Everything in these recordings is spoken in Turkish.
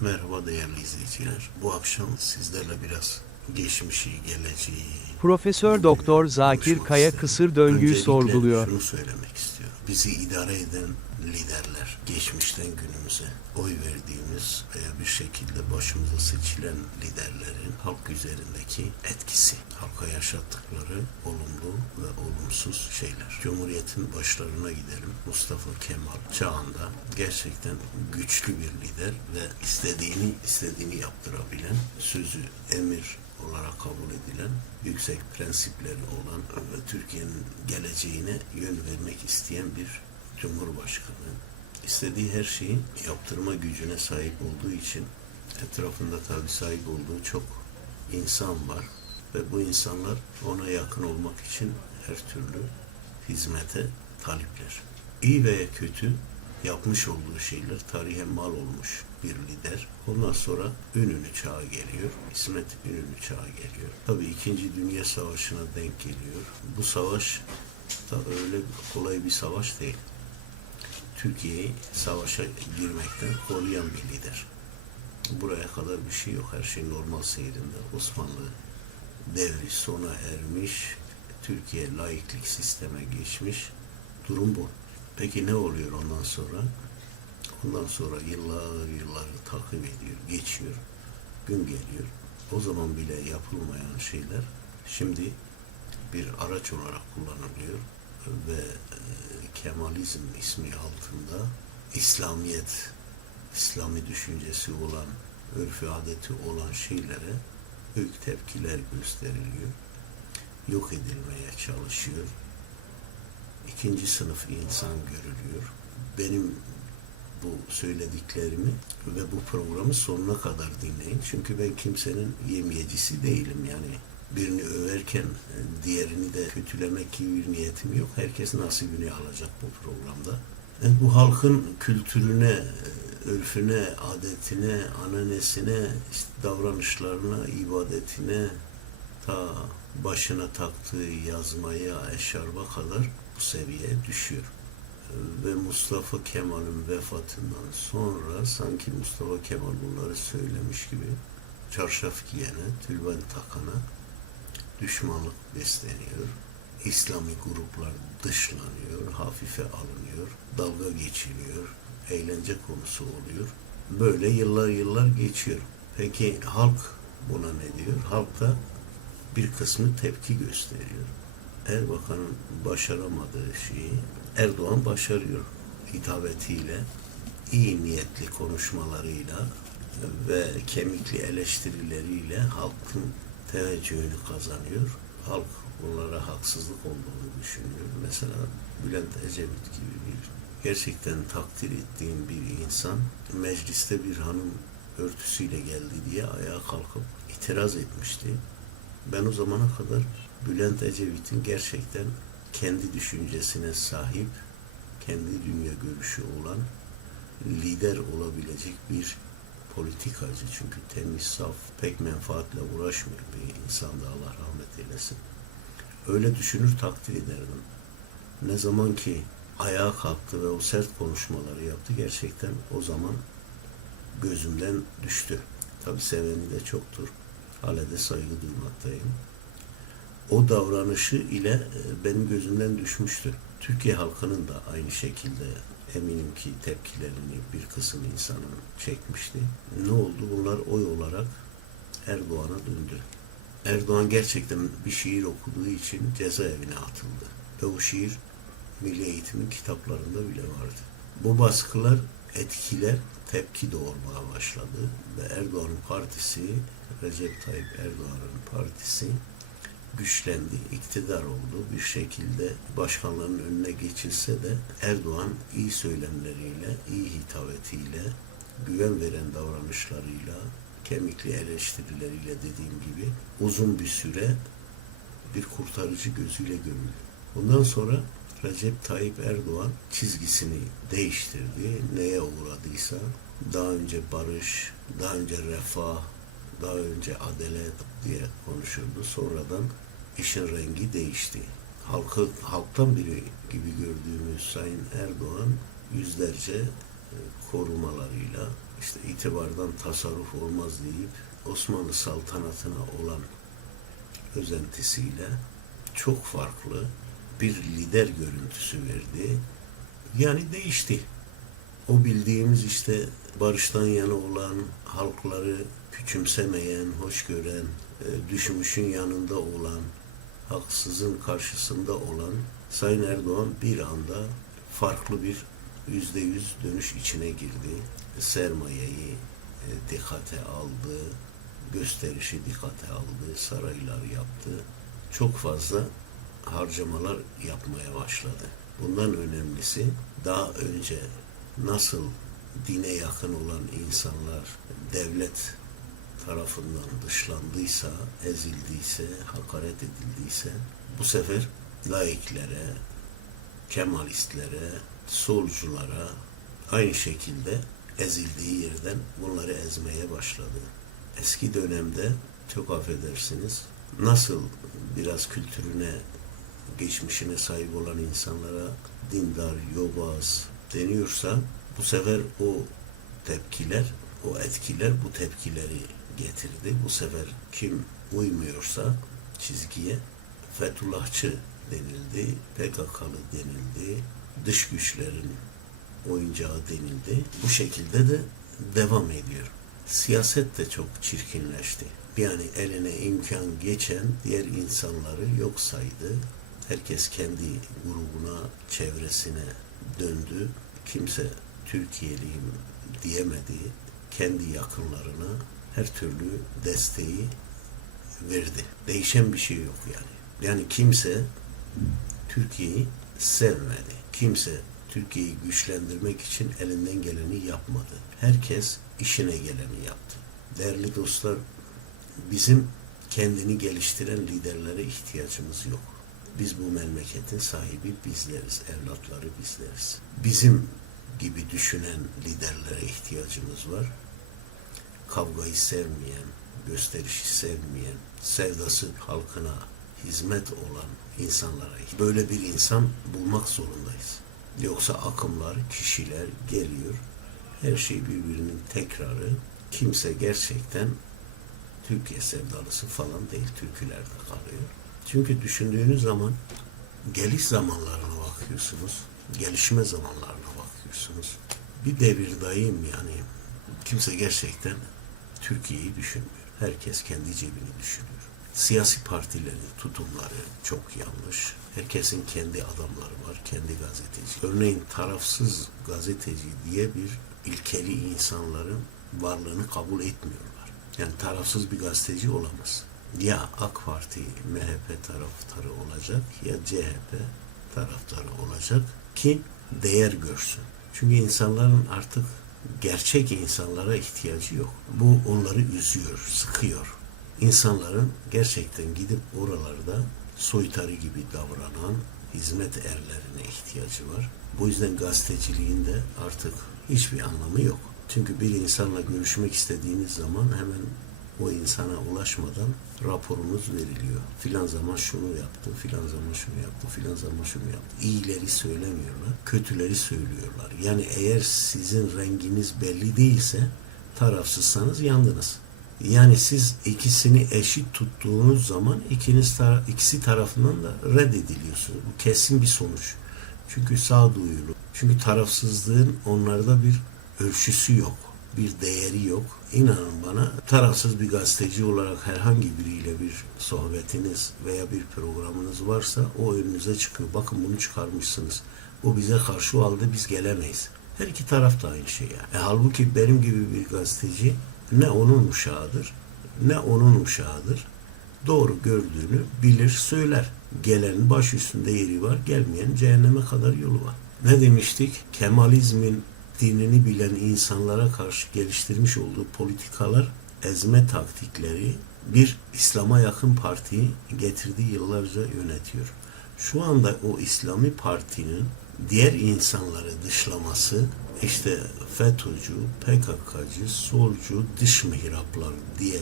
Merhaba değerli izleyiciler. Bu akşam sizlerle biraz geçmişi, geleceği... Profesör Doktor Zakir Kaya isterim. kısır döngüyü Öncelikle sorguluyor. şunu söylemek istiyorum. Bizi idare eden liderler, geçmişten günümüze oy verdiğimiz veya bir şekilde başımıza seçilen liderlerin halk üzerindeki etkisi, halka yaşattıkları olumlu ve olumsuz şeyler. Cumhuriyetin başlarına gidelim. Mustafa Kemal çağında gerçekten güçlü bir lider ve istediğini istediğini yaptırabilen, sözü emir olarak kabul edilen, yüksek prensipleri olan ve Türkiye'nin geleceğine yön vermek isteyen bir cumhurbaşkanı. İstediği her şeyi yaptırma gücüne sahip olduğu için etrafında tabii sahip olduğu çok insan var ve bu insanlar ona yakın olmak için her türlü hizmete talipler. İyi veya kötü yapmış olduğu şeyler tarihe mal olmuş bir lider. Ondan sonra Ünlü çağı geliyor. İsmet Ünlü çağı geliyor. Tabii İkinci Dünya Savaşı'na denk geliyor. Bu savaş da öyle kolay bir savaş değil. Türkiye'yi savaşa girmekten koruyan bir lider. Buraya kadar bir şey yok. Her şey normal seyrinde. Osmanlı devri sona ermiş. Türkiye laiklik sisteme geçmiş. Durum bu. Peki ne oluyor ondan sonra? Ondan sonra yıllar yılları takip ediyor, geçiyor. Gün geliyor. O zaman bile yapılmayan şeyler şimdi bir araç olarak kullanılıyor ve e, Kemalizm ismi altında İslamiyet, İslami düşüncesi olan, örfü adeti olan şeylere büyük tepkiler gösteriliyor. Yok edilmeye çalışıyor. İkinci sınıf insan görülüyor. Benim bu söylediklerimi ve bu programı sonuna kadar dinleyin. Çünkü ben kimsenin yemyecisi değilim yani. Birini överken e, diğerini de kötülemek gibi bir niyetim yok. Herkes nasibini alacak bu programda. Ben bu halkın kültürüne, e, örfüne, adetine, ananesine, işte davranışlarına, ibadetine, ta başına taktığı yazmaya, eşarba kadar bu seviyeye düşüyor ve Mustafa Kemal'in vefatından sonra sanki Mustafa Kemal bunları söylemiş gibi çarşaf giyene, tülbent takana düşmanlık besleniyor. İslami gruplar dışlanıyor, hafife alınıyor, dalga geçiliyor, eğlence konusu oluyor. Böyle yıllar yıllar geçiyor. Peki halk buna ne diyor? Halk da bir kısmı tepki gösteriyor. Erbakan'ın başaramadığı şeyi Erdoğan başarıyor hitabetiyle, iyi niyetli konuşmalarıyla ve kemikli eleştirileriyle halkın teveccühünü kazanıyor. Halk bunlara haksızlık olduğunu düşünüyor. Mesela Bülent Ecevit gibi bir gerçekten takdir ettiğim bir insan mecliste bir hanım örtüsüyle geldi diye ayağa kalkıp itiraz etmişti. Ben o zamana kadar Bülent Ecevit'in gerçekten kendi düşüncesine sahip, kendi dünya görüşü olan, lider olabilecek bir politikacı. Çünkü temiz, saf, pek menfaatle uğraşmıyor bir insan da Allah rahmet eylesin. Öyle düşünür takdir ederdim. Ne zaman ki ayağa kalktı ve o sert konuşmaları yaptı gerçekten o zaman gözümden düştü. Tabi seveni de çoktur. Hala de saygı duymaktayım o davranışı ile e, benim gözümden düşmüştü. Türkiye halkının da aynı şekilde eminim ki tepkilerini bir kısım insanın çekmişti. Ne oldu? Bunlar oy olarak Erdoğan'a döndü. Erdoğan gerçekten bir şiir okuduğu için cezaevine atıldı. Ve o şiir Milli Eğitim'in kitaplarında bile vardı. Bu baskılar, etkiler tepki doğurmaya başladı ve Erdoğan'ın partisi, Recep Tayyip Erdoğan'ın partisi güçlendi, iktidar oldu. Bir şekilde başkanların önüne geçilse de Erdoğan iyi söylemleriyle, iyi hitabetiyle, güven veren davranışlarıyla, kemikli eleştirileriyle dediğim gibi uzun bir süre bir kurtarıcı gözüyle görüldü. Ondan sonra Recep Tayyip Erdoğan çizgisini değiştirdi. Neye uğradıysa daha önce barış, daha önce refah, daha önce adalet diye konuşuldu. Sonradan işin rengi değişti. Halkı halktan biri gibi gördüğümüz Sayın Erdoğan yüzlerce e, korumalarıyla işte itibardan tasarruf olmaz deyip Osmanlı saltanatına olan özentisiyle çok farklı bir lider görüntüsü verdi. Yani değişti. O bildiğimiz işte barıştan yana olan, halkları küçümsemeyen, hoş gören, e, düşmüşün yanında olan, haksızın karşısında olan Sayın Erdoğan bir anda farklı bir yüzde yüz dönüş içine girdi. Sermayeyi e, dikkate aldı, gösterişi dikkate aldı, saraylar yaptı. Çok fazla harcamalar yapmaya başladı. Bundan önemlisi daha önce nasıl dine yakın olan insanlar devlet tarafından dışlandıysa, ezildiyse, hakaret edildiyse bu sefer laiklere, kemalistlere, solculara aynı şekilde ezildiği yerden bunları ezmeye başladı. Eski dönemde çok affedersiniz nasıl biraz kültürüne, geçmişine sahip olan insanlara dindar, yobaz deniyorsa bu sefer o tepkiler, o etkiler bu tepkileri getirdi. Bu sefer kim uymuyorsa çizgiye Fethullahçı denildi, PKK'lı denildi, dış güçlerin oyuncağı denildi. Bu şekilde de devam ediyor. Siyaset de çok çirkinleşti. Yani eline imkan geçen diğer insanları yok saydı. Herkes kendi grubuna, çevresine döndü. Kimse Türkiye'liyim diyemedi. Kendi yakınlarına her türlü desteği verdi. Değişen bir şey yok yani. Yani kimse Türkiye'yi sevmedi. Kimse Türkiye'yi güçlendirmek için elinden geleni yapmadı. Herkes işine geleni yaptı. Değerli dostlar, bizim kendini geliştiren liderlere ihtiyacımız yok. Biz bu memleketin sahibi bizleriz, evlatları bizleriz. Bizim gibi düşünen liderlere ihtiyacımız var. Kavgayı sevmeyen, gösterişi sevmeyen, sevdası halkına hizmet olan insanlara böyle bir insan bulmak zorundayız. Yoksa akımlar, kişiler geliyor. Her şey birbirinin tekrarı. Kimse gerçekten Türkiye sevdalısı falan değil. Türkülerde kalıyor. Çünkü düşündüğünüz zaman geliş zamanlarına bakıyorsunuz. Gelişme zamanlarına bakıyorsunuz. Bir devirdayım yani. Kimse gerçekten Türkiye'yi düşünmüyor. Herkes kendi cebini düşünüyor. Siyasi partilerin tutumları çok yanlış. Herkesin kendi adamları var, kendi gazeteci. Örneğin tarafsız gazeteci diye bir ilkeli insanların varlığını kabul etmiyorlar. Yani tarafsız bir gazeteci olamaz. Ya AK Parti, MHP taraftarı olacak ya CHP taraftarı olacak ki değer görsün. Çünkü insanların artık gerçek insanlara ihtiyacı yok. Bu onları üzüyor, sıkıyor. İnsanların gerçekten gidip oralarda soytarı gibi davranan hizmet erlerine ihtiyacı var. Bu yüzden gazeteciliğin de artık hiçbir anlamı yok. Çünkü bir insanla görüşmek istediğiniz zaman hemen o insana ulaşmadan raporunuz veriliyor. Filan zaman şunu yaptı, filan zaman şunu yaptı, filan zaman şunu yaptı. İyileri söylemiyorlar, kötüleri söylüyorlar. Yani eğer sizin renginiz belli değilse tarafsızsanız yandınız. Yani siz ikisini eşit tuttuğunuz zaman ikiniz tara- ikisi tarafından da reddediliyorsunuz. Bu kesin bir sonuç. Çünkü sağduyulu. Çünkü tarafsızlığın onlarda bir ölçüsü yok. Bir değeri yok. İnanın bana tarafsız bir gazeteci olarak herhangi biriyle bir sohbetiniz veya bir programınız varsa o önünüze çıkıyor. Bakın bunu çıkarmışsınız. O bize karşı aldı biz gelemeyiz. Her iki taraf da aynı şey yani. E, halbuki benim gibi bir gazeteci ne onun uşağıdır ne onun uşağıdır. Doğru gördüğünü bilir söyler. Gelenin baş üstünde yeri var, gelmeyen cehenneme kadar yolu var. Ne demiştik? Kemalizmin dinini bilen insanlara karşı geliştirmiş olduğu politikalar, ezme taktikleri bir İslam'a yakın partiyi getirdiği yıllarca yönetiyor. Şu anda o İslami partinin diğer insanları dışlaması işte FETÖ'cü, PKK'cı, solcu, dış mihraplar diye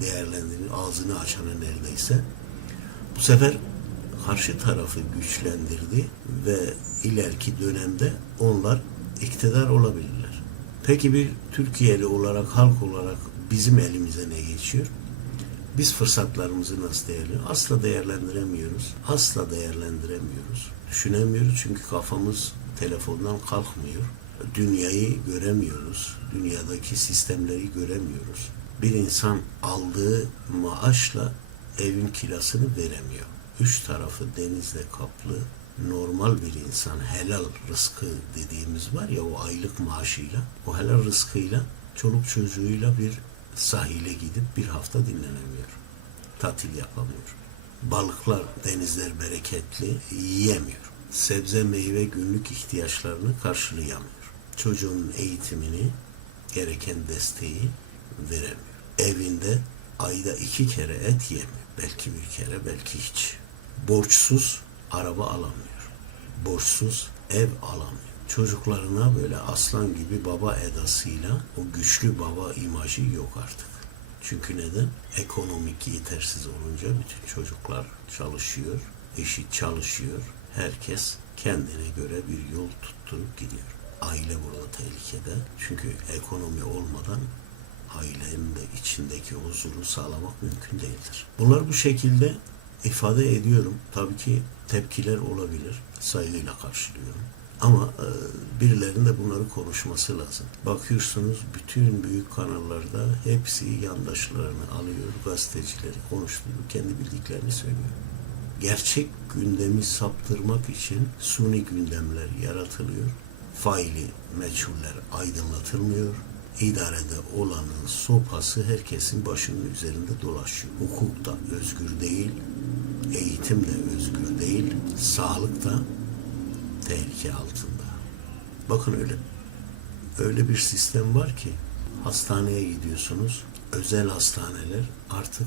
değerlendirir ağzını açana neredeyse. Bu sefer karşı tarafı güçlendirdi ve ileriki dönemde onlar iktidar olabilirler. Peki bir Türkiye'li olarak, halk olarak bizim elimize ne geçiyor? Biz fırsatlarımızı nasıl değerlendiriyoruz? Asla değerlendiremiyoruz. Asla değerlendiremiyoruz. Düşünemiyoruz çünkü kafamız telefondan kalkmıyor. Dünyayı göremiyoruz. Dünyadaki sistemleri göremiyoruz. Bir insan aldığı maaşla evin kirasını veremiyor. Üç tarafı denizle kaplı normal bir insan helal rızkı dediğimiz var ya o aylık maaşıyla o helal rızkıyla çoluk çocuğuyla bir sahile gidip bir hafta dinlenemiyor. Tatil yapamıyor. Balıklar, denizler bereketli yiyemiyor. Sebze, meyve günlük ihtiyaçlarını karşılayamıyor. Çocuğun eğitimini, gereken desteği veremiyor. Evinde ayda iki kere et yemiyor. Belki bir kere, belki hiç. Borçsuz araba alamıyor. Borçsuz ev alamıyor. Çocuklarına böyle aslan gibi baba edasıyla o güçlü baba imajı yok artık. Çünkü neden? Ekonomik yetersiz olunca bütün çocuklar çalışıyor, eşit çalışıyor. Herkes kendine göre bir yol tutturup gidiyor. Aile burada tehlikede. Çünkü ekonomi olmadan ailenin de içindeki huzuru sağlamak mümkün değildir. Bunlar bu şekilde ifade ediyorum. Tabii ki tepkiler olabilir. Saygıyla karşılıyorum. Ama e, birilerinin de bunları konuşması lazım. Bakıyorsunuz bütün büyük kanallarda hepsi yandaşlarını alıyor, gazetecileri konuşturuyor, kendi bildiklerini söylüyor. Gerçek gündemi saptırmak için suni gündemler yaratılıyor. Faili meçhuller aydınlatılmıyor. İdarede olanın sopası herkesin başının üzerinde dolaşıyor. Hukuk da özgür değil, eğitim de özgür değil, sağlık da tehlike altında. Bakın öyle öyle bir sistem var ki hastaneye gidiyorsunuz. Özel hastaneler artık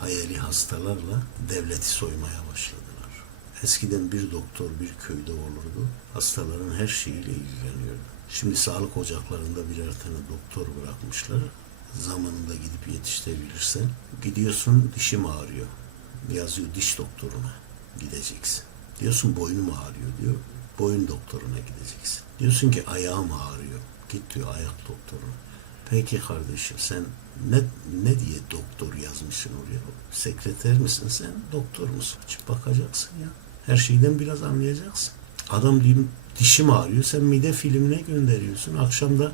hayali hastalarla devleti soymaya başladılar. Eskiden bir doktor bir köyde olurdu. Hastaların her şeyiyle ilgileniyordu. Şimdi sağlık ocaklarında birer tane doktor bırakmışlar. Zamanında gidip yetiştirebilirsen gidiyorsun dişim ağrıyor. Yazıyor diş doktoruna gideceksin. Diyorsun boynum ağrıyor diyor. Boyun doktoruna gideceksin. Diyorsun ki ayağım ağrıyor. Git diyor ayak doktoruna. Peki kardeşim sen ne, ne diye doktor yazmışsın oraya? Sekreter misin sen? Doktor musun? Açıp bakacaksın ya. Her şeyden biraz anlayacaksın. Adam diyeyim dişim ağrıyor. Sen mide filmine gönderiyorsun. Akşam da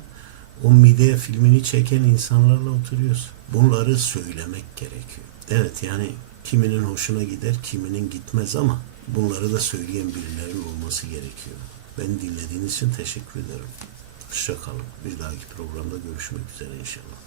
o mide filmini çeken insanlarla oturuyorsun. Bunları söylemek gerekiyor. Evet yani kiminin hoşuna gider, kiminin gitmez ama bunları da söyleyen birilerinin olması gerekiyor. Beni dinlediğiniz için teşekkür ederim. Hoşça kalın. Bir dahaki programda görüşmek üzere inşallah.